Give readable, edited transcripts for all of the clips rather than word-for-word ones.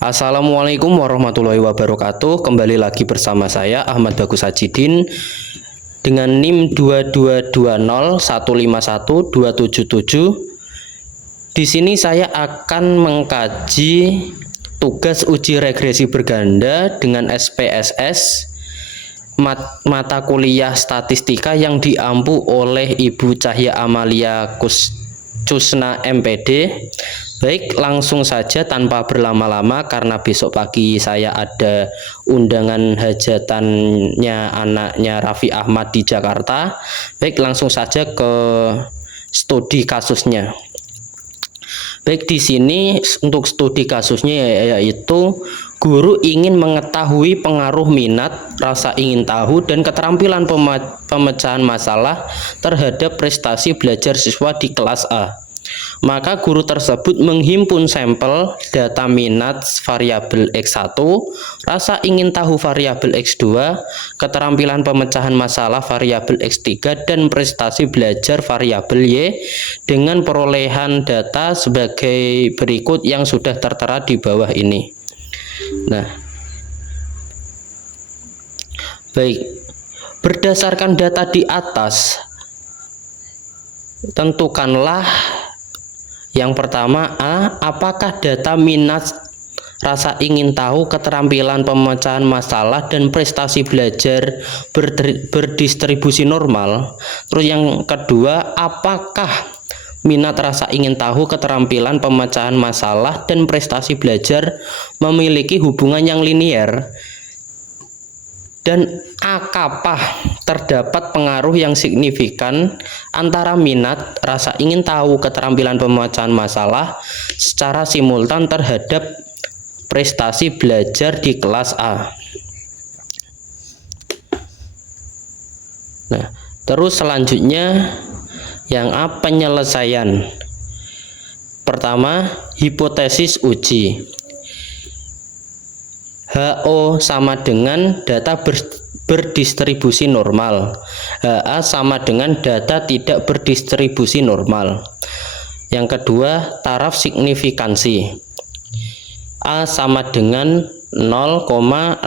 Assalamualaikum warahmatullahi wabarakatuh. Kembali lagi bersama saya Ahmad Bagus Sajidin dengan NIM 22201512777. Di sini saya akan mengkaji tugas uji regresi berganda dengan SPSS mata kuliah statistika yang diampu oleh Ibu Cahya Amalia Cusna MPD. Baik, langsung saja tanpa berlama-lama karena besok pagi saya ada undangan hajatannya anaknya Raffi Ahmad di Jakarta. Baik, langsung saja ke studi kasusnya. Baik, di sini untuk studi kasusnya yaitu guru ingin mengetahui pengaruh minat, rasa ingin tahu, dan keterampilan pemecahan masalah terhadap prestasi belajar siswa di kelas A. Maka guru tersebut menghimpun sampel data minat variabel X1, rasa ingin tahu variabel X2, keterampilan pemecahan masalah variabel X3, dan prestasi belajar variabel Y dengan perolehan data sebagai berikut yang sudah tertera di bawah ini. Nah, baik, berdasarkan data di atas, tentukanlah yang pertama A, apakah data minat, rasa ingin tahu, keterampilan pemecahan masalah, dan prestasi belajar berdistribusi normal. Terus yang kedua, apakah minat, rasa ingin tahu, keterampilan pemecahan masalah, dan prestasi belajar memiliki hubungan yang linier. Dan apakah terdapat pengaruh yang signifikan antara minat, rasa ingin tahu, keterampilan pemecahan masalah secara simultan terhadap prestasi belajar di kelas A. Nah, terus selanjutnya yang A, penyelesaian. Pertama, hipotesis uji. HO sama dengan data berdistribusi normal. HA sama dengan data tidak berdistribusi normal. Yang kedua, taraf signifikansi. A sama dengan 0,05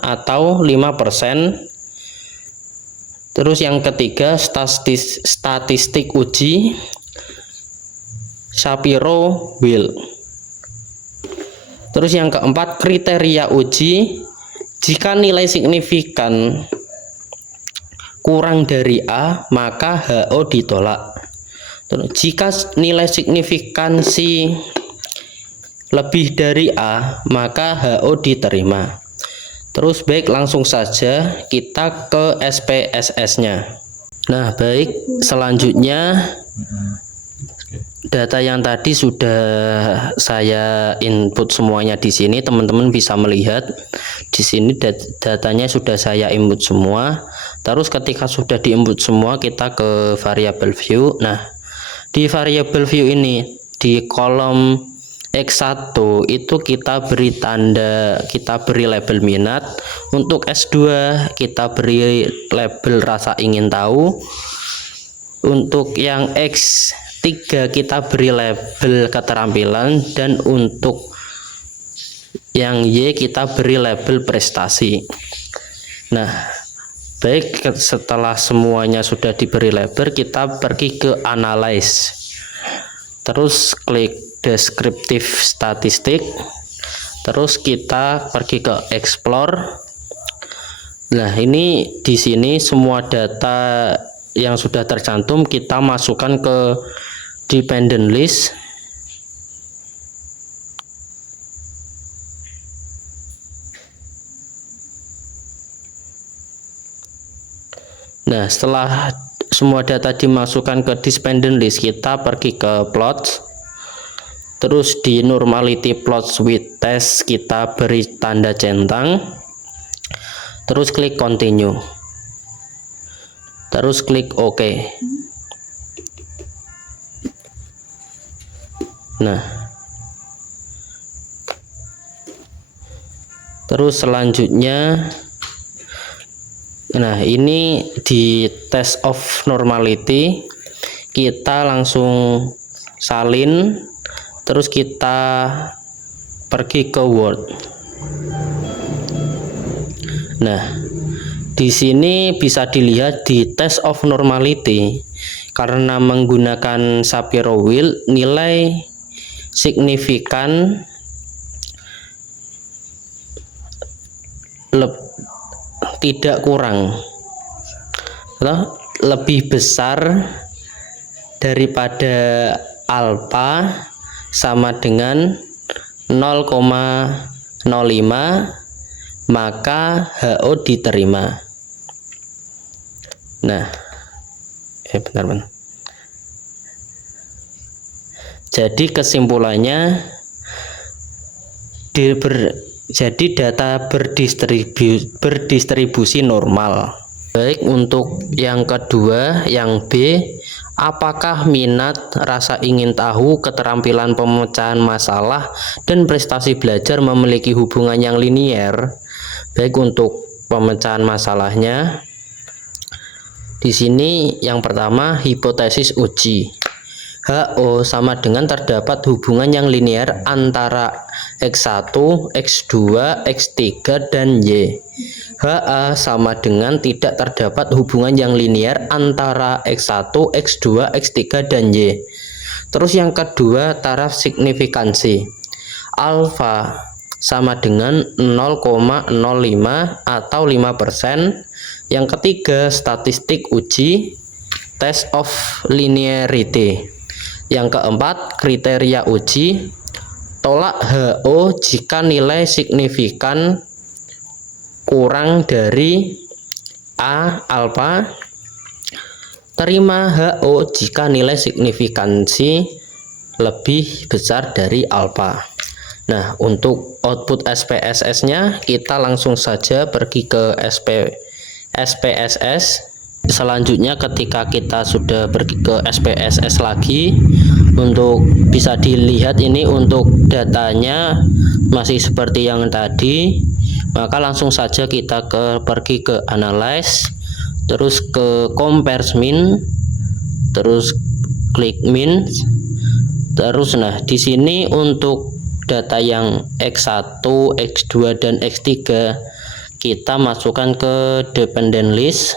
atau 5%. Terus yang ketiga, statistik uji Shapiro-Wilk. Terus yang keempat, kriteria uji. Jika nilai signifikan kurang dari A, maka HO ditolak. Terus, jika nilai signifikansi lebih dari A, maka HO diterima. Terus baik, langsung saja kita ke SPSS-nya. Nah, baik, selanjutnya data yang tadi sudah saya input semuanya di sini, teman-teman bisa melihat di sini datanya sudah saya input semua. Terus ketika sudah diinput semua, kita ke variable view. Nah, di variable view ini di kolom X1 itu kita beri tanda, kita beri label minat. Untuk S2 kita beri label rasa ingin tahu. Untuk yang X3 kita beri label keterampilan, dan untuk yang Y kita beri label prestasi. Nah, baik, setelah semuanya sudah diberi label, kita pergi ke analyze. Terus klik deskriptif statistik. Terus kita pergi ke explore. Nah, ini di sini semua data yang sudah tercantum kita masukkan ke dependent list. Nah, setelah semua data dimasukkan ke dependent list, kita pergi ke plots. Terus di normality plots with test kita beri tanda centang. Terus klik continue. Terus klik OK. Nah, terus selanjutnya, nah ini di test of normality kita langsung salin, terus kita pergi ke Word. Nah, di sini bisa dilihat di test of normality, karena menggunakan Shapiro Wheel, nilai signifikan tidak kurang atau lebih besar daripada alfa sama dengan 0,05, maka HO diterima. Nah, benar. Jadi kesimpulannya, jadi data berdistribusi normal. Baik, untuk yang kedua, yang B, apakah minat, rasa ingin tahu, keterampilan pemecahan masalah, dan prestasi belajar memiliki hubungan yang linier? Baik, untuk pemecahan masalahnya, di sini yang pertama hipotesis uji. HO sama dengan terdapat hubungan yang linier antara X1, X2, X3, dan Y. HA sama dengan tidak terdapat hubungan yang linier antara X1, X2, X3, dan Y. Terus yang kedua, taraf signifikansi. Alfa sama dengan 0,05 atau 5%. Yang ketiga, statistik uji, test of linearity. Yang keempat, kriteria uji, tolak HO jika nilai signifikan kurang dari A alfa, terima HO jika nilai signifikansi lebih besar dari alfa. Nah, untuk output SPSS-nya kita langsung saja pergi ke SPSS. Selanjutnya ketika kita sudah pergi ke SPSS lagi, untuk bisa dilihat ini untuk datanya masih seperti yang tadi, maka langsung saja kita pergi ke analyze, terus ke compare min, terus klik min, terus nah di sini untuk data yang X1, X2, dan X3 kita masukkan ke dependent list.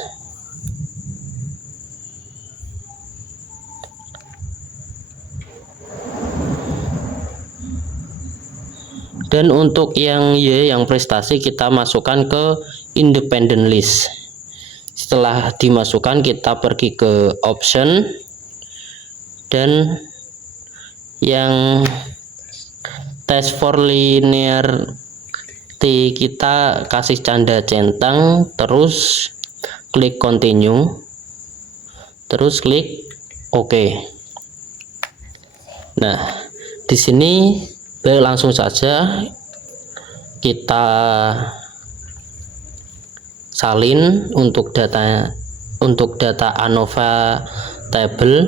Dan untuk yang Y, yang prestasi, kita masukkan ke independent list. Setelah dimasukkan, kita pergi ke option, dan yang test for linearity kita kasih canda centang, terus klik continue, terus klik OK. Nah, di sini langsung saja kita salin untuk data ANOVA table.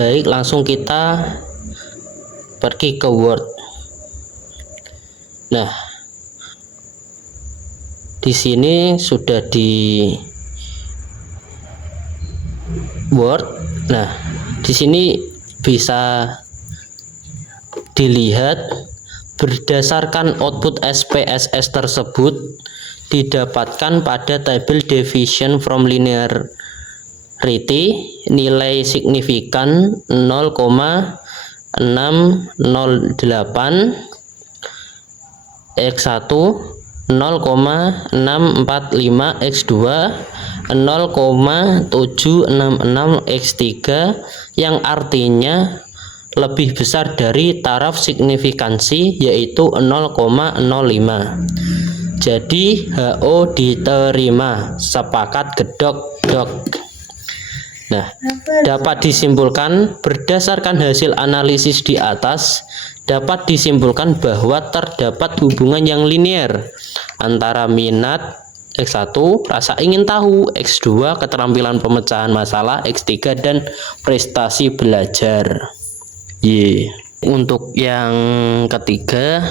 Baik, langsung kita pergi ke Word. Nah, di sini sudah di Word. Nah, di sini bisa dilihat berdasarkan output SPSS tersebut didapatkan pada tabel deviation from linearity, nilai signifikan 0,608, X1 0,645, X2 0,766, X3, yang artinya lebih besar dari taraf signifikansi, yaitu 0,05. Jadi HO diterima. Sepakat gedok-dok. Nah, dapat disimpulkan berdasarkan hasil analisis di atas, dapat disimpulkan bahwa terdapat hubungan yang linier antara minat X1, rasa ingin tahu, X2, keterampilan pemecahan masalah, X3, dan prestasi belajar. Untuk yang ketiga,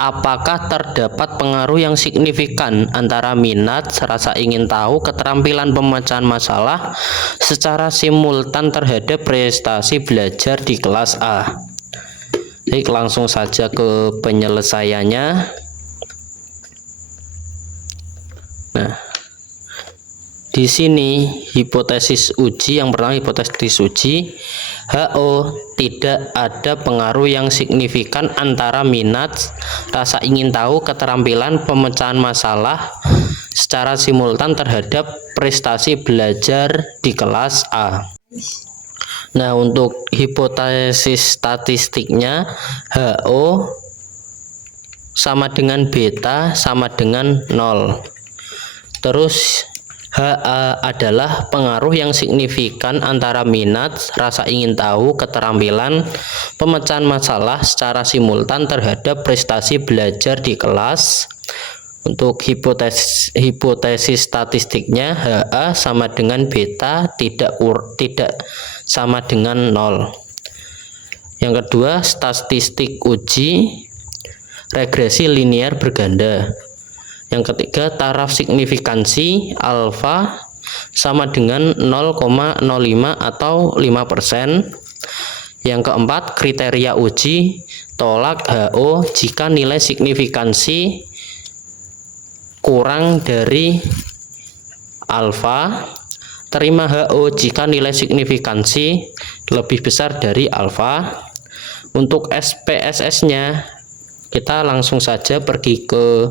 apakah terdapat pengaruh yang signifikan antara minat, rasa ingin tahu, keterampilan pemecahan masalah secara simultan terhadap prestasi belajar di kelas A? Baik, langsung saja ke penyelesaiannya. Nah, di sini hipotesis uji yang pertama, hipotesis uji HO tidak ada pengaruh yang signifikan antara minat, rasa ingin tahu, keterampilan pemecahan masalah secara simultan terhadap prestasi belajar di kelas A. Nah, untuk hipotesis statistiknya HO sama dengan beta sama dengan 0. Terus HA adalah pengaruh yang signifikan antara minat, rasa ingin tahu, keterampilan pemecahan masalah secara simultan terhadap prestasi belajar di kelas. Untuk hipotesis statistiknya HA sama dengan beta tidak sama dengan 0. Yang kedua, statistik uji regresi linear berganda. Yang ketiga, taraf signifikansi alfa sama dengan 0,05 atau 5%. Yang keempat, kriteria uji tolak HO jika nilai signifikansi kurang dari alfa, terima HO jika nilai signifikansi lebih besar dari alfa. Untuk SPSS-nya kita langsung saja pergi ke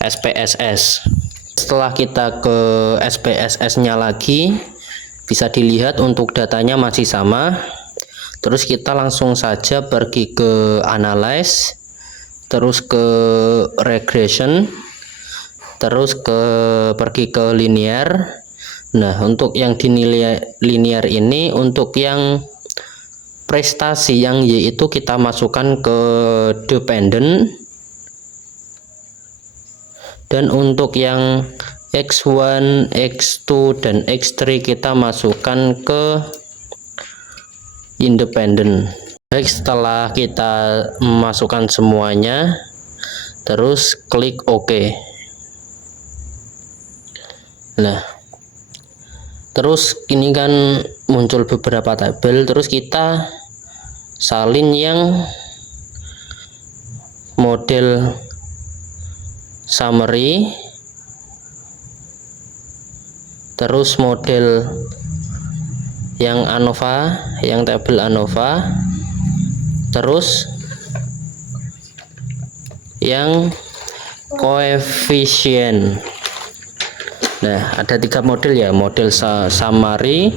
SPSS. Setelah kita ke SPSS-nya lagi, bisa dilihat untuk datanya masih sama. Terus kita langsung saja pergi ke analyze, terus ke regression, terus pergi ke linear. Nah, untuk yang dinilai linear ini untuk yang prestasi yang yaitu kita masukkan ke dependent, dan untuk yang X1, X2 dan X3 kita masukkan ke independent. Baik, setelah kita memasukkan semuanya, terus klik OK. Nah, terus ini kan muncul beberapa tabel, terus kita salin yang model summary, terus model yang ANOVA, yang tabel ANOVA, terus yang koefisien. Nah, ada 3 model ya, model summary,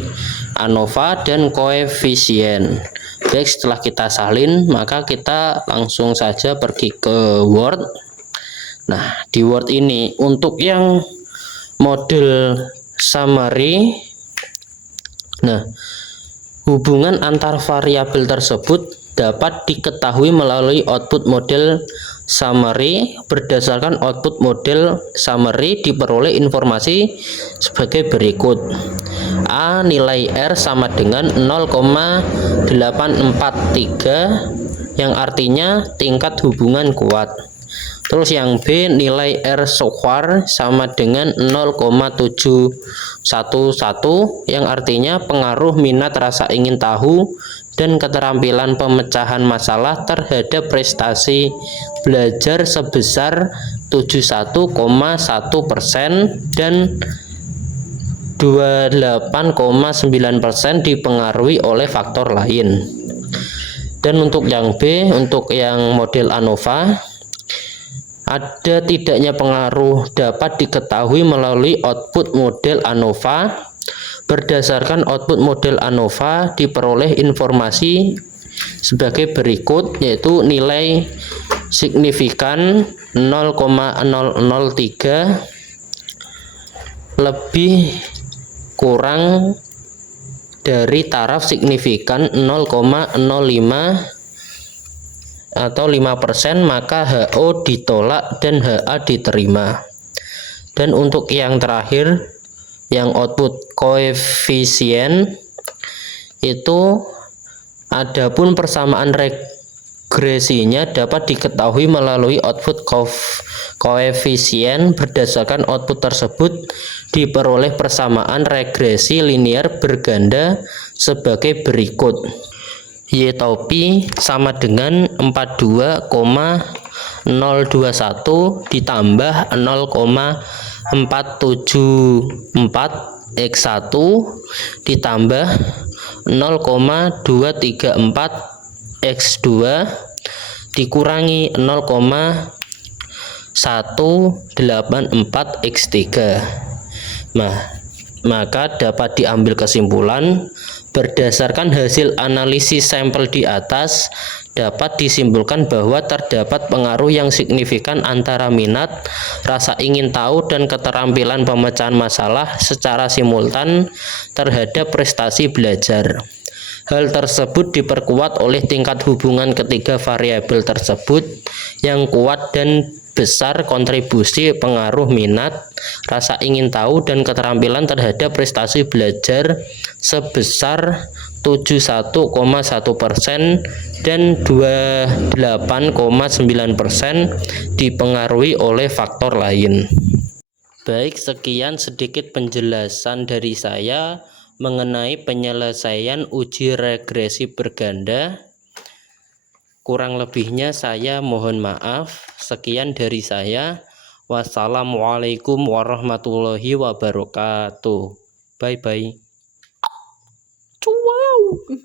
ANOVA, dan koefisien. Baik, setelah kita salin, maka kita langsung saja pergi ke Word. Nah, di Word ini untuk yang model summary, nah, hubungan antar variabel tersebut dapat diketahui melalui output model summary. Berdasarkan output model summary diperoleh informasi sebagai berikut. A, nilai R sama dengan 0,843 yang artinya tingkat hubungan kuat. Terus yang B, nilai R so far sama dengan 0,711 yang artinya pengaruh minat, rasa ingin tahu, dan keterampilan pemecahan masalah terhadap prestasi belajar sebesar 71,1% dan 28,9% dipengaruhi oleh faktor lain. Dan untuk yang B, untuk yang model ANOVA, ada tidaknya pengaruh dapat diketahui melalui output model ANOVA. Berdasarkan output model ANOVA diperoleh informasi sebagai berikut, yaitu nilai signifikan 0,003 lebih kurang dari taraf signifikan 0,05 atau 5%, maka HO ditolak dan HA diterima. Dan untuk yang terakhir, yang output koefisien, itu adapun persamaan regresinya dapat diketahui melalui output koefisien. Berdasarkan output tersebut diperoleh persamaan regresi linear berganda sebagai berikut. Y topi sama dengan 42,021 ditambah 0,474 X1 ditambah 0,234 X2 dikurangi 0,184 X3. Maka dapat diambil kesimpulan berdasarkan hasil analisis sampel di atas dapat disimpulkan bahwa terdapat pengaruh yang signifikan antara minat, rasa ingin tahu, dan keterampilan pemecahan masalah secara simultan terhadap prestasi belajar. Hal tersebut diperkuat oleh tingkat hubungan ketiga variabel tersebut yang kuat dan besar kontribusi pengaruh minat, rasa ingin tahu, dan keterampilan terhadap prestasi belajar sebesar 71,1% dan 28,9% dipengaruhi oleh faktor lain. Baik, sekian sedikit penjelasan dari saya mengenai penyelesaian uji regresi berganda. Kurang lebihnya saya mohon maaf. Sekian dari saya. Wassalamualaikum warahmatullahi wabarakatuh. Bye bye. Wow.